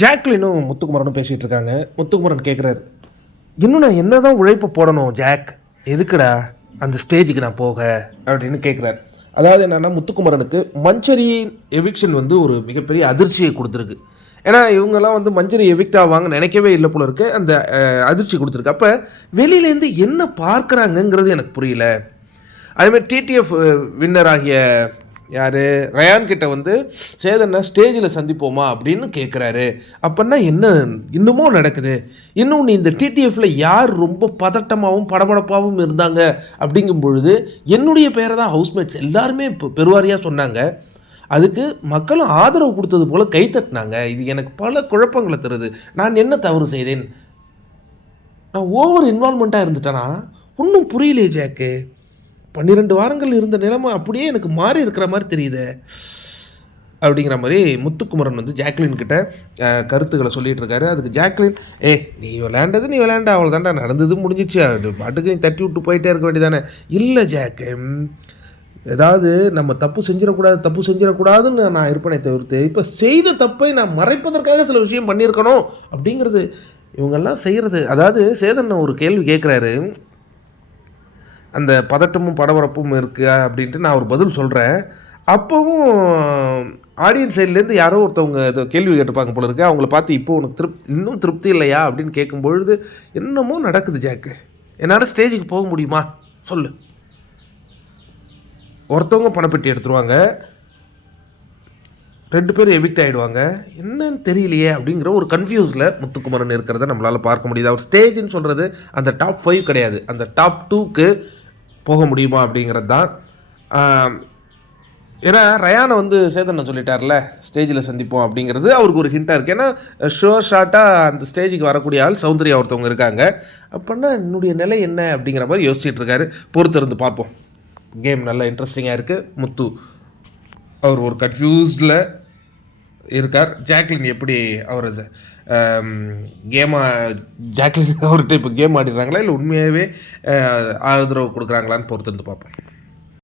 ஜாக்லினும் முத்துக்குமரனும் பேசிகிட்டு இருக்காங்க. முத்துக்குமரன் கேட்குறாரு, இன்னும் நான் என்ன தான் உழைப்பு போடணும் ஜாக், எதுக்குடா அந்த ஸ்டேஜுக்கு நான் போக அப்படின்னு கேட்குறாரு. அதாவது என்னென்னா, முத்துக்குமரனுக்கு மஞ்சரி எவிக்ஷன் வந்து ஒரு மிகப்பெரிய அதிர்ச்சியை கொடுத்துருக்கு. ஏன்னா இவங்கெல்லாம் வந்து மஞ்சரி எவிக்ட் ஆவாங்கன்னு நினைக்கவே இல்லை போல இருக்கு. அந்த அதிர்ச்சி கொடுத்துருக்கு. அப்போ வெளியிலேருந்து என்ன பார்க்குறாங்கங்கிறது எனக்கு புரியல. அதேமாதிரி டிடிஎஃப் வின்னர் ஆகிய யார் ரயான் கிட்ட வந்து சேதனை ஸ்டேஜில் சந்திப்போமா அப்படின்னு கேட்குறாரு. அப்போன்னா என்ன இன்னமும் நடக்குது? இன்னும் நீ இந்த டிடிஎஃப்பில் யார் ரொம்ப பதட்டமாகவும் படபடப்பாகவும் இருந்தாங்க அப்படிங்கும் பொழுது என்னுடைய பேரை தான் ஹவுஸ்மேட்ஸ் எல்லாருமே இப்போ பெருவாரியாக சொன்னாங்க. அதுக்கு மக்களும் ஆதரவு கொடுத்தது போல் கைத்தட்டினாங்க. இது எனக்கு பல குழப்பங்களை தருது. நான் என்ன தவறு செய்தேன்? நான் ஓவர் இன்வால்மெண்ட்டாக இருந்துட்டேனா? ஒன்றும் புரியலையே ஜாக்கு. 12 வாரங்கள் இருந்த நிலைமை அப்படியே எனக்கு மாறி இருக்கிற மாதிரி தெரியுது அப்படிங்கிற மாதிரி முத்துக்குமரன் வந்து ஜாக்லின் கிட்ட கருத்துக்களை சொல்லிகிட்டு இருக்காரு. அதுக்கு ஜாக்லின், நீ விளையாண்டது நீ விளையாண்ட, அவள் தாண்டா, நடந்தது முடிஞ்சிச்சு, அது பாட்டுக்கு நீ தட்டி விட்டு போயிட்டே இருக்க வேண்டியதானே. இல்லை ஜாக்கு, ஏதாவது நம்ம தப்பு செஞ்சிடக்கூடாதுன்னு நான் இருப்பேனே தவிர்த்து இப்போ செய்த தப்பை நான் மறைப்பதற்காக சில விஷயம் பண்ணியிருக்கணும் அப்படிங்கிறது இவங்கெல்லாம் செய்கிறது. அதாவது சேதன் ஒரு கேள்வி கேட்குறாரு, அந்த பதட்டமும் படபரப்பும் இருக்குது அப்படின்ட்டு நான் ஒரு பதில் சொல்கிறேன். அப்போவும் ஆடியன்ஸ் சைட்லேருந்து யாரோ ஒருத்தவங்க ஏதோ கேள்வி கேட்டுப்பாங்க போல இருக்கு. அவங்கள பார்த்து இப்போ உனக்கு இன்னும் திருப்தி இல்லையா அப்படின்னு கேட்கும்பொழுது என்னமோ நடக்குது ஜாக்கு. என்னால் ஸ்டேஜுக்கு போக முடியுமா சொல்லு? ஒருத்தவங்க பணப்பெட்டி எடுத்துருவாங்க, 2 பேர் எவிக்ட் ஆகிடுவாங்க, என்னன்னு தெரியலையே அப்படிங்கிற ஒரு கன்ஃபியூஸில் முத்துக்குமரன் இருக்கிறத நம்மளால் பார்க்க முடியுது. அவர் ஸ்டேஜ்னு சொல்கிறது அந்த டாப் 5 கிடையாது, அந்த டாப் 2க்கு போக முடியுமா அப்படிங்கிறது தான். ஏன்னா ரயானை வந்து சேதனை சொல்லிட்டார்ல ஸ்டேஜில் சந்திப்போம் அப்படிங்கிறது அவருக்கு ஒரு ஹிண்ட்டாக இருக்குது. ஏன்னா ஷோர் ஷார்ட்டாக அந்த ஸ்டேஜுக்கு வரக்கூடிய ஆள் சௌந்தர்யா ஒருத்தவங்க இருக்காங்க. அப்படின்னா என்னுடைய நிலை என்ன அப்படிங்கிற மாதிரி யோசிச்சுட்டு இருக்காரு. பொறுத்திருந்து பார்ப்போம். கேம் நல்லா இன்ட்ரெஸ்டிங்காக இருக்குது. முத்து அவர் ஒரு கன்ஃபியூஸ்டில் இருக்கார். ஜாக்லின் எப்படி அவர் ஜாக்லின் அவர்கிட்ட இப்போ கேம் ஆடிடுறாங்களா இல்லை உண்மையாகவே ஆதரவு கொடுக்குறாங்களான்னு பொறுத்திருந்து பார்ப்போம்.